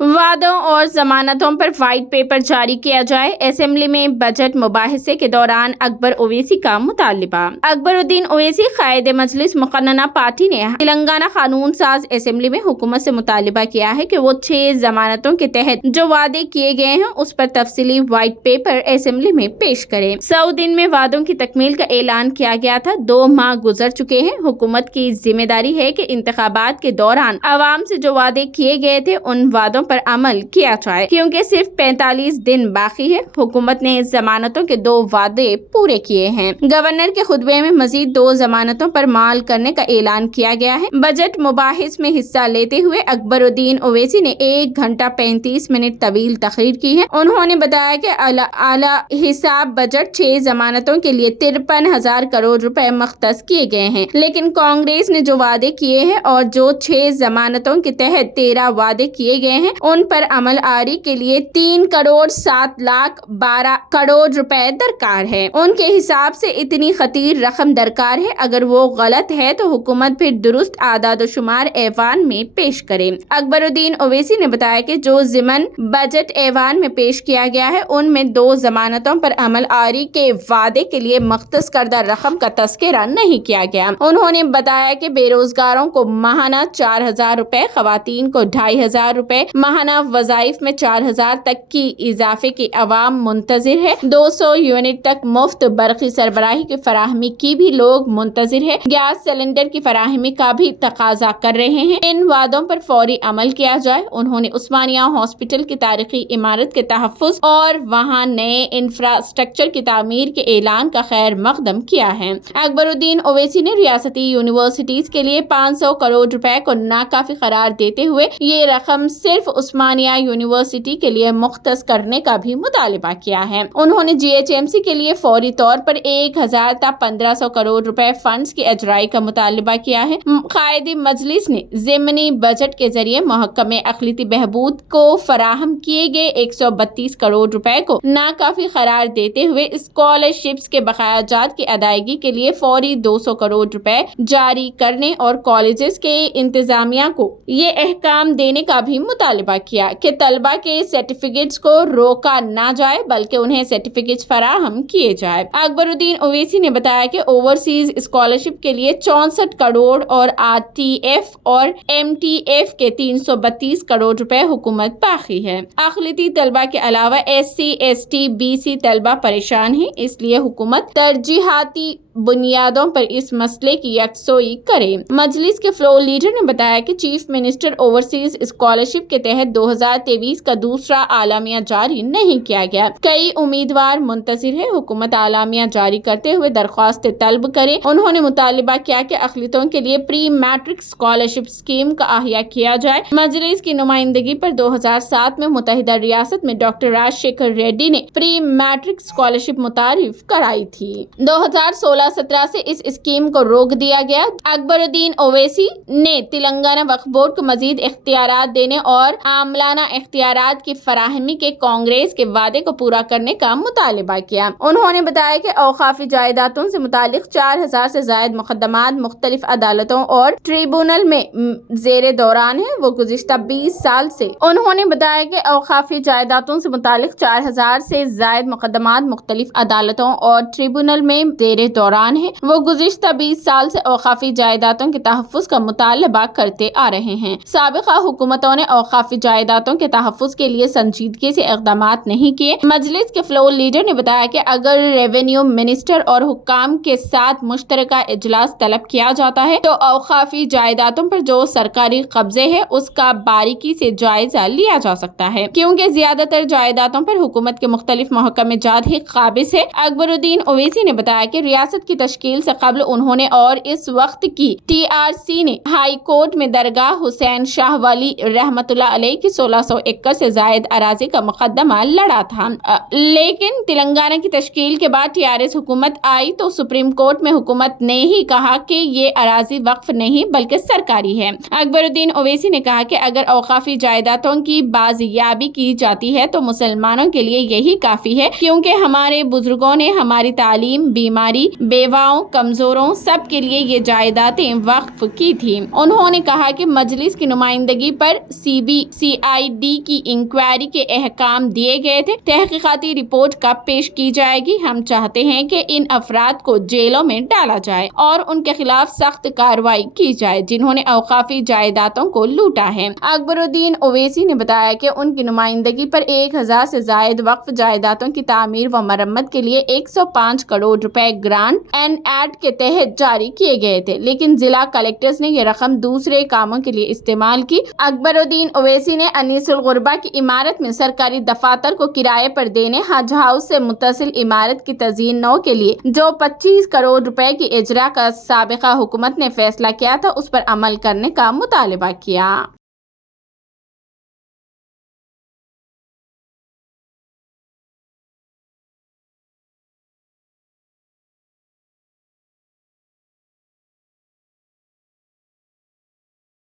वादों और जमानतों पर व्हाइट पेपर जारी किया जाए। असेंबली में बजट मुबाहिसे के दौरान अकबर ओवैसी का मुतालबा। अकबरुद्दीन ओवैसी कायदे मजलिस मुकन्नना पार्टी ने तेलंगाना कानून साज असेंबली में हुकूमत से मुतालबा किया है कि वो 6 जमानतों के तहत जो वादे किए गए हैं उस पर तफसीली व्हाइट पेपर असेंबली में पेश करें। 100 दिन में वादों की तकमील का ऐलान किया गया था। 2 माह गुजर चुके हैं। हुकूमत की जिम्मेदारी है कि इंतखाबात के दौरान आवाम से जो वादे किए गए थे उन वादों पर अमल किया जाए, क्योंकि सिर्फ 45 दिन बाकी है। हुकूमत ने जमानतों के 2 वादे पूरे किए हैं। गवर्नर के खुतबे में मजीद 2 जमानतों पर माल करने का ऐलान किया गया है। बजट मुबाहिस में हिस्सा लेते हुए अकबरुद्दीन ओवैसी ने 1 घंटा 35 मिनट तवील तकरीर की है। उन्होंने बताया कि आला हिसाब बजट 6 जमानतों के लिए 53,000 करोड़ रुपए मख्तस किए गए हैं, लेकिन कांग्रेस ने जो वादे किए हैं और जो 6 जमानतों के तहत 13 वादे किए गए हैं उन पर अमल आरी के लिए 3,07,12 करोड़ रुपए दरकार है। उनके हिसाब से इतनी खतीर रकम दरकार है। अगर वो गलत है तो हुकूमत फिर दुरुस्त आदाद शुमार ऐवान में पेश करे। अकबरुद्दीन ओवैसी ने बताया कि जो ज़िमन बजट ऐवान में पेश किया गया है उनमें 2 जमानतों पर अमल आरी के वादे के लिए मख्तस करदा रकम का तस्करा नहीं किया गया। उन्होंने बताया कि बेरोजगारों को माहाना 4,000 रुपए, खवातीन को 2,500 रुपए माहाना, वज़ाइफ में 4,000 तक की इजाफे की अवाम मुंतजिर है। 200 यूनिट तक मुफ्त बरक़ी सरबराही की फराहमी की भी लोग मुंतजिर है। गैस सिलेंडर की फराहमी का भी तकाजा कर रहे हैं। इन वादों पर फौरी अमल किया जाए। उन्होंने उस्मानिया हॉस्पिटल की तारीखी इमारत के तहफ़्फ़ुज़ और वहाँ नए इंफ्रास्ट्रक्चर की तामीर के ऐलान का खैर मकदम किया है। अकबरुद्दीन ओवैसी ने रियासती यूनिवर्सिटीज के लिए 500 करोड़ रुपए को नाकाफी करार देते हुए ये रकम सिर्फ उस्मानिया यूनिवर्सिटी के लिए मुख्तस करने का भी मुतालबा किया है। उन्होंने GHMC के लिए फौरी तौर पर 1,000 ता 1,500 करोड़ रुपए फंड्स की अजराई का मुतालबा किया है। कायदे मजलिस ने ज़िमनी बजट के जरिए महकमे अक़लियती बहबूद को फराहम किए गए 132 करोड़ रुपए को नाकाफी करार देते हुए स्कॉलरशिप्स के बकायाजात की अदायगी के लिए फौरी 200 करोड़ रुपए जारी करने और कॉलेजेस के इंतजामिया को ये अहकाम देने का भी मुतालबा किया कि तलबा के सर्टिफिकेट्स को रोका ना जाए बल्कि उन्हें सर्टिफिकेट्स फराहम किए जाए। अकबरुद्दीन ओवैसी ने बताया कि ओवरसीज स्कॉलरशिप के लिए 64 करोड़ और RTF और MTF के 332 करोड़ रुपए हुकूमत बाकी है। अक़लियती तलबा के अलावा SC, ST, BC तलबा परेशान है, इसलिए हुकूमत तरजीहाती बुनियादों पर इस मसले की यकसोई करे। मजलिस के फ्लोर लीडर ने बताया कि चीफ मिनिस्टर ओवरसीज स्कॉलरशिप के तहत 2023 का दूसरा आलामिया जारी नहीं किया गया। कई उम्मीदवार मुंतजिर है। हुकूमत आलामिया जारी करते हुए दरख्वास्त तलब करे। उन्होंने मुतालबा किया कि अक़लियतों के लिए प्री मैट्रिक स्कॉलरशिप स्कीम का अहिया किया जाए। मजलिस की नुमाइंदगी पर 2007 में मुत्तहिदा रियासत में डॉक्टर राजशेखर रेड्डी ने प्री मैट्रिक स्कॉलरशिप मुतारिफ कराई थी। 2016-17 से इस स्कीम को रोक दिया गया। अकबरुद्दीन ओवैसी ने तेलंगाना वक्फ बोर्ड को मजीद इख्तियारात देने और आमलाना इख्तियारात की फराहमी के कांग्रेस के वादे को पूरा करने का मुतालबा किया। उन्होंने बताया कि औकाफी जायदादों से मुतालिक 4,000 से ज़ायद मुकदमात मुख्तलिफ अदालतों और ट्रिब्यूनल में ज़ेरे दौरान है। वो गुज़िश्ता 20 साल से उन्होंने बताया कि औकाफी जायदादों से मुतालिक 4,000 से ज़ायद मुकदमात मुख्तलिफ अदालतों और ट्रिब्यूनल में ज़ेरे दौरान है। वो गुज़िश्ता 20 साल से औकाफी जायदादों के तहफ़्फ़ुज़ का मुतालबा करते आ रहे हैं। साबिक़ा हुकूमतों ने औकाफी जायदादों के तहफ़्फ़ुज़ के लिए संजीदगी से इक़दामात नहीं किए। मजलिस के फ्लोर लीडर ने बताया कि अगर रेवेन्यू मिनिस्टर और हुक्काम के साथ मुश्तरका इजलास तलब किया जाता है तो औकाफी जायदादों पर जो सरकारी कब्जे है उसका बारीकी से जायजा लिया जा सकता है, क्योंकि ज्यादातर जायदादों पर हुकूमत के मुख्तलिफ महकमे जात ही काबिज है। अकबरुद्दीन ओवैसी ने बताया कि रियासत की तश्कील से कबल उन्होंने और इस वक्त की TRC ने हाई कोर्ट में दरगाह हुसैन शाह वली रहमतुल्लाह अलैह की 1600 एकड़ से जायद अराजी का मुकदमा लड़ा था, लेकिन तेलंगाना की तश्कील के बाद TRS हुकूमत आई तो सुप्रीम कोर्ट में हुकूमत ने ही कहा कि ये अराजी वक्फ नहीं बल्कि सरकारी है। अकबरुद्दीन ओवैसी ने कहा कि अगर औकाफी जायदादों की बाजियाबी की जाती है तो मुसलमानों के लिए यही काफी है, क्योंकि हमारे बुजुर्गों ने हमारी तालीम, बीमारी, بیواؤں، کمزوروں سب کے لیے یہ جائیدادیں وقف کی تھی۔ انہوں نے کہا کہ مجلس کی نمائندگی پر CBCID کی انکوائری کے احکام دیے گئے تھے۔ تحقیقاتی رپورٹ کب پیش کی جائے گی؟ ہم چاہتے ہیں کہ ان افراد کو جیلوں میں ڈالا جائے اور ان کے خلاف سخت کارروائی کی جائے جنہوں نے اوقافی جائیدادوں کو لوٹا ہے۔ اکبر الدین اویسی نے بتایا کہ ان کی نمائندگی پر 1000 سے زائد وقف جائیدادوں کی تعمیر و مرمت کے لیے 105 کروڑ روپے گرانٹ این ایڈ کے تحت جاری کیے گئے تھے، لیکن ضلع کلکٹرز نے یہ رقم دوسرے کاموں کے لیے استعمال کی۔ اکبر الدین اویسی نے انیس الغربا کی عمارت میں سرکاری دفاتر کو کرائے پر دینے، حج ہاؤس سے متصل عمارت کی تزئین نو کے لیے جو 25 کروڑ روپے کی اجرا کا سابقہ حکومت نے فیصلہ کیا تھا، اس پر عمل کرنے کا مطالبہ کیا۔